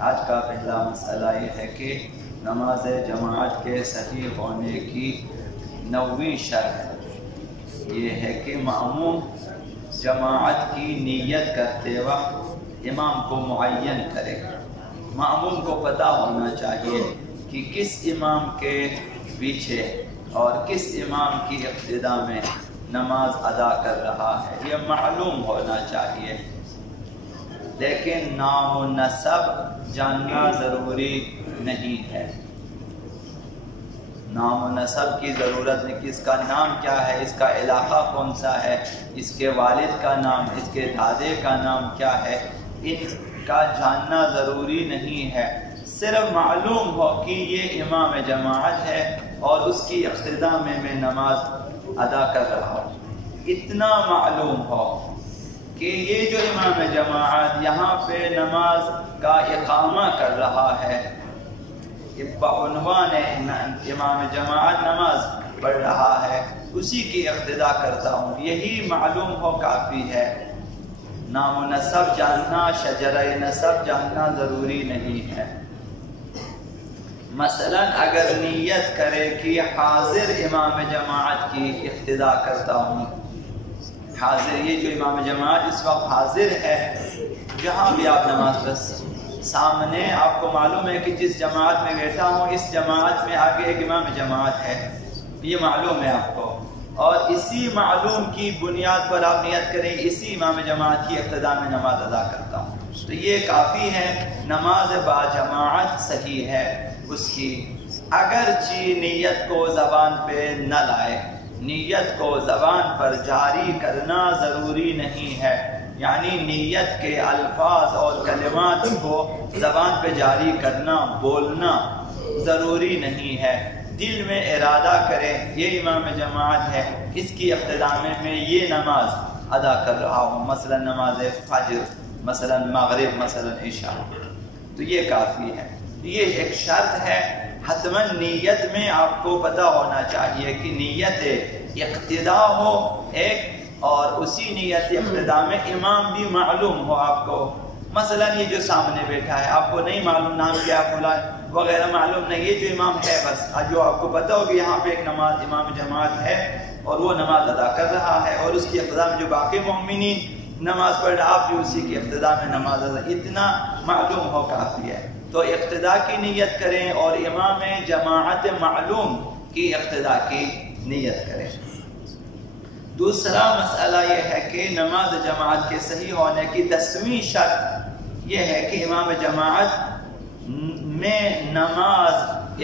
آج کا پہلا مسئلہ یہ ہے کہ نماز جماعت کے صحیح ہونے کی 9ویں شرط یہ ہے کہ مأموم جماعت کی نیت کرتے وقت امام کو معین کرے۔ مأموم کو پتہ ہونا چاہیے کہ کس امام کے پیچھے اور کس امام کی اقتداء میں نماز ادا کر رہا ہے، یہ معلوم ہونا چاہیے۔ لیکن نام و نسب جاننا ضروری نہیں ہے۔ نام و نسب کی ضرورت نہیں کہ اس کا نام کیا ہے، اس کا علاقہ کون سا ہے، اس کے والد کا نام، اس کے دادے کا نام کیا ہے، ان کا جاننا ضروری نہیں ہے۔ صرف معلوم ہو کہ یہ امام جماعت ہے اور اس کی اقتداء میں نماز ادا کر رہا ہوں، اتنا معلوم ہو کہ یہ جو امام جماعت یہاں پہ نماز کا اقامہ کر رہا ہے، بعنوان امام جماعت نماز پڑھ رہا ہے، اسی کی اقتداء کرتا ہوں، یہی معلوم ہو کافی ہے۔ نام و نسب جاننا، شجرہ نسب جاننا ضروری نہیں ہے۔ مثلا اگر نیت کرے کہ حاضر امام جماعت کی اقتداء کرتا ہوں، حاضر یہ جو امام جماعت اس وقت حاضر ہے، جہاں بھی آپ نماز بس سامنے آپ کو معلوم ہے کہ جس جماعت میں بیٹھا ہوں اس جماعت میں آگے ایک امام جماعت ہے، یہ معلوم ہے آپ کو، اور اسی معلوم کی بنیاد پر آپ نیت کریں اسی امام جماعت کی اقتداء میں نماز ادا کرتا ہوں، تو یہ کافی ہے، نماز با جماعت صحیح ہے اس کی۔ اگرچہ نیت کو زبان پہ نہ لائے، نیت کو زبان پر جاری کرنا ضروری نہیں ہے، یعنی نیت کے الفاظ اور کلمات کو زبان پہ جاری کرنا، بولنا ضروری نہیں ہے۔ دل میں ارادہ کرے یہ امام جماعت ہے، اس کی اقتداء میں یہ نماز ادا کر رہا ہوں، مثلا نماز فجر، مثلا مغرب، مثلا عشاء، تو یہ کافی ہے۔ یہ ایک شرط ہے، حتماً نیت میں آپ کو پتہ ہونا چاہیے کہ نیت اقتداء ہو ایک، اور اسی نیت اقتداء میں امام بھی معلوم ہو آپ کو۔ مثلا یہ جو سامنے بیٹھا ہے آپ کو نہیں معلوم نام کیا فلان وغیرہ معلوم نہیں، یہ جو امام ہے بس جو آپ کو پتہ ہو کہ یہاں پہ ایک نماز امام جماعت ہے اور وہ نماز ادا کر رہا ہے، اور اس کی اقتداء میں جو باقی مومنین نماز پڑھ رہا، آپ بھی اسی کی اقتداء میں نماز ادا، اتنا معلوم ہو کافی ہے۔ تو اقتداء کی نیت کریں اور امام جماعت معلوم کی اقتداء کی نیت کریں۔ دوسرا مسئلہ یہ ہے کہ نماز جماعت کے صحیح ہونے کی 10ویں شرط یہ ہے کہ امام جماعت میں نماز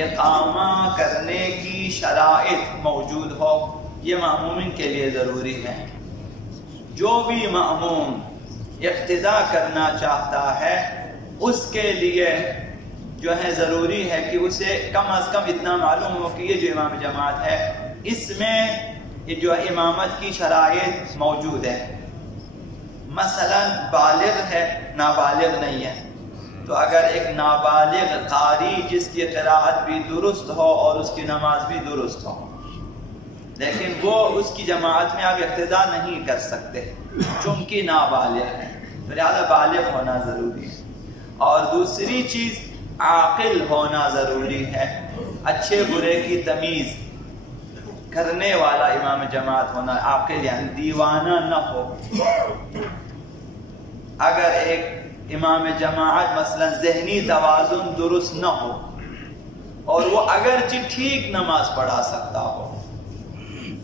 اقامہ کرنے کی شرائط موجود ہو، یہ مأمومین کے لیے ضروری ہے۔ جو بھی مأموم اقتداء کرنا چاہتا ہے اس کے لیے جو ہے ضروری ہے کہ اسے کم از کم اتنا معلوم ہو کہ یہ جو امام جماعت ہے اس میں یہ جو امامت کی شرائط موجود ہے۔ مثلا بالغ ہے، نابالغ نہیں ہے، تو اگر ایک نابالغ قاری جس کی قراءت بھی درست ہو اور اس کی نماز بھی درست ہو، لیکن وہ اس کی جماعت میں آپ اقتداء نہیں کر سکتے چونکہ نابالغ ہے، تو لہذا بالغ ہونا ضروری ہے۔ اور دوسری چیز عاقل ہونا ضروری ہے، اچھے برے کی تمیز کرنے والا امام جماعت ہونا، عاقل یعنی دیوانہ نہ ہو۔ اگر ایک امام جماعت مثلا ذہنی توازن درست نہ ہو اور وہ اگرچہ ٹھیک نماز پڑھا سکتا ہو،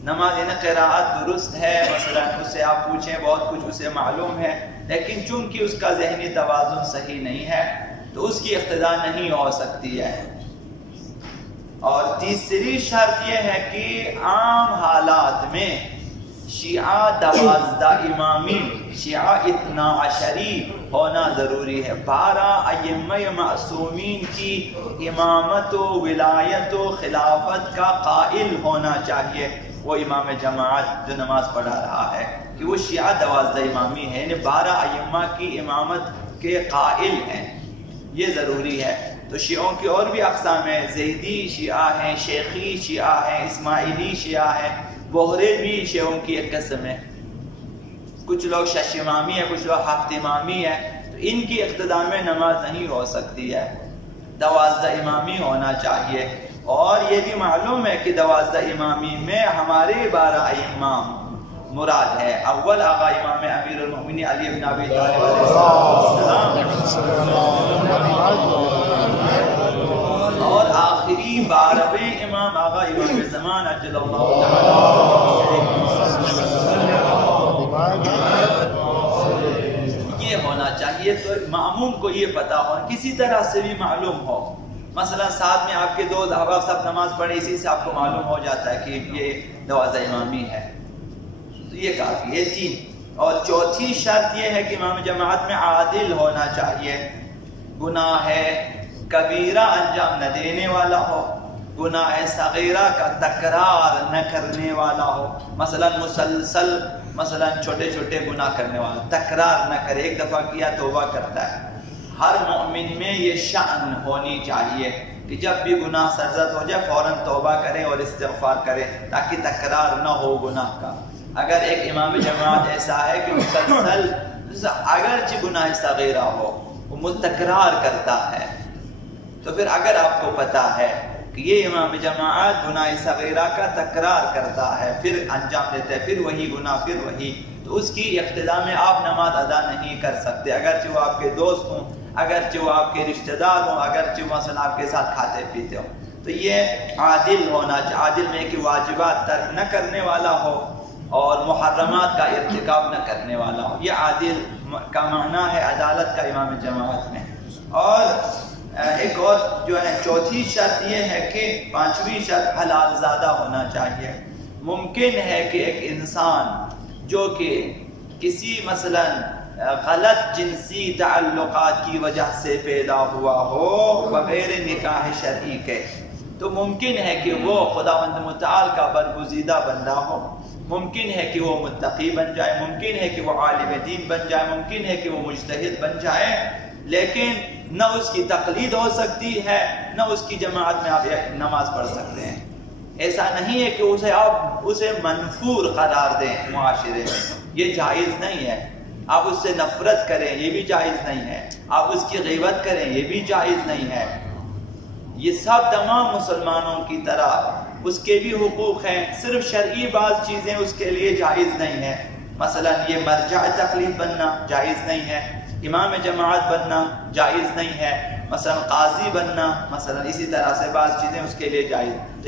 نماز یعنی قراءت درست ہے، مثلا اس سے آپ پوچھیں بہت کچھ اسے معلوم ہے، لیکن چونکہ اس کا ذہنی توازن صحیح نہیں ہے تو اس کی اقتداء نہیں ہو سکتی ہے۔ اور تیسری شرط یہ ہے کہ عام حالات میں شیعہ 12 امامی، شیعہ 12 ہونا ضروری ہے۔ 12 ائمہ معصومین کی امامت و ولایت و خلافت کا قائل ہونا چاہیے وہ امام جماعت جو نماز پڑھا رہا ہے، کہ وہ شیعہ 12 امامی ہے، یعنی 12 ائمہ کی امامت کے قائل ہیں، یہ ضروری ہے۔ تو شیعوں کی اور بھی اقسام ہیں، زیدی شیعہ ہیں، شیخی شیعہ ہیں، اسماعیلی شیعہ ہیں، بہرے بھی شیعوں کی ایک قسم ہے، کچھ لوگ 6 امامی ہیں، کچھ لوگ 7 امامی ہیں، تو ان کی اقتداء میں نماز نہیں ہو سکتی ہے، 12 امامی ہونا چاہیے۔ اور یہ بھی معلوم ہے کہ 12 امامی میں ہمارے 12 امام مراد ہے۔ اول آقا امام امیر المؤمنین علی بن ابی طالب علیہ السلام، اور آخری 12ویں امام آقا امام زمان اجل اللہ تعالی۔ یہ ہونا چاہیے، تو مأموم کو یہ پتا ہو، کسی طرح سے بھی معلوم ہو، مثلا ساتھ میں آپ کے دو احباب سب نماز پڑھے، اسی سے آپ کو معلوم ہو جاتا ہے کہ یہ 12 امامی ہے، تو یہ کافی ہے۔ 3 اور چوتھی شرط یہ ہے کہ امام جماعت میں عادل ہونا چاہیے، گناہ کبیرہ انجام نہ دینے والا ہو، گناہ صغیرہ کا تکرار نہ کرنے والا ہو، مثلا مسلسل مثلا چھوٹے چھوٹے گناہ کرنے والا، تکرار نہ کرے، ایک دفعہ کیا توبہ کرتا ہے۔ ہر مومن میں یہ شأن ہونی چاہیے کہ جب بھی گناہ سرزد ہو جائے فوراً توبہ کرے اور استغفار کرے، تاکہ تکرار نہ ہو گناہ کا۔ اگر ایک امام جماعت ایسا ہے کہ مسلسل اگرچہ گناہ صغیرہ ہو وہ تکرار کرتا ہے، تو پھر اگر آپ کو پتا ہے کہ یہ امام جماعت گناہ صغیرہ کا تکرار کرتا ہے، پھر انجام دیتا ہے، پھر وہی گناہ، پھر وہی، تو اس کی اقتداء میں آپ نماز ادا نہیں کر سکتے، اگرچہ وہ آپ کے دوست ہوں، اگرچہ وہ آپ کے رشتہ دار ہوں، اگرچہ مثلا آپ کے ساتھ کھاتے پیتے ہوں۔ تو یہ عادل ہونا چاہیے، عادل میں کہ واجبات ترک نہ کرنے والا ہو اور محرمات کا ارتکاب نہ کرنے والا ہو، یہ عادل کا معنی ہے عدالت کا امام جماعت میں۔ اور ایک اور جو ہے چوتھی شرط یہ ہے کہ 5ویں شرط حلال زادہ ہونا چاہیے۔ ممکن ہے کہ ایک انسان جو کہ کسی مثلا غلط جنسی تعلقات کی وجہ سے پیدا ہوا ہو بغیر نکاح شرعی کے، تو ممکن ہے کہ وہ خداوند متعال کا برگزیدہ بندہ ہو، ممکن ہے کہ وہ متقی بن جائے، ممکن ہے کہ وہ عالم دین بن جائے، ممکن ہے کہ وہ مجتہد بن جائے، لیکن نہ اس کی تقلید ہو سکتی ہے، نہ اس کی جماعت میں آپ نماز پڑھ سکتے ہیں۔ ایسا نہیں ہے کہ آپ اسے منفور قرار دیں معاشرے میں، یہ جائز نہیں ہے۔ آپ اس سے نفرت کریں، یہ بھی جائز نہیں ہے۔ آپ اس کی غیبت کریں، یہ بھی جائز نہیں ہے۔ یہ سب تمام مسلمانوں کی طرح اس کے بھی حقوق ہیں، صرف شرعی بعض چیزیں اس کے لیے جائز نہیں ہیں، مثلا یہ مرجع تقلید بننا جائز نہیں ہے، امام جماعت بننا جائز نہیں ہے، مثلا قاضی بننا، مثلا اسی طرح سے بعض چیزیں اس کے لیے جائز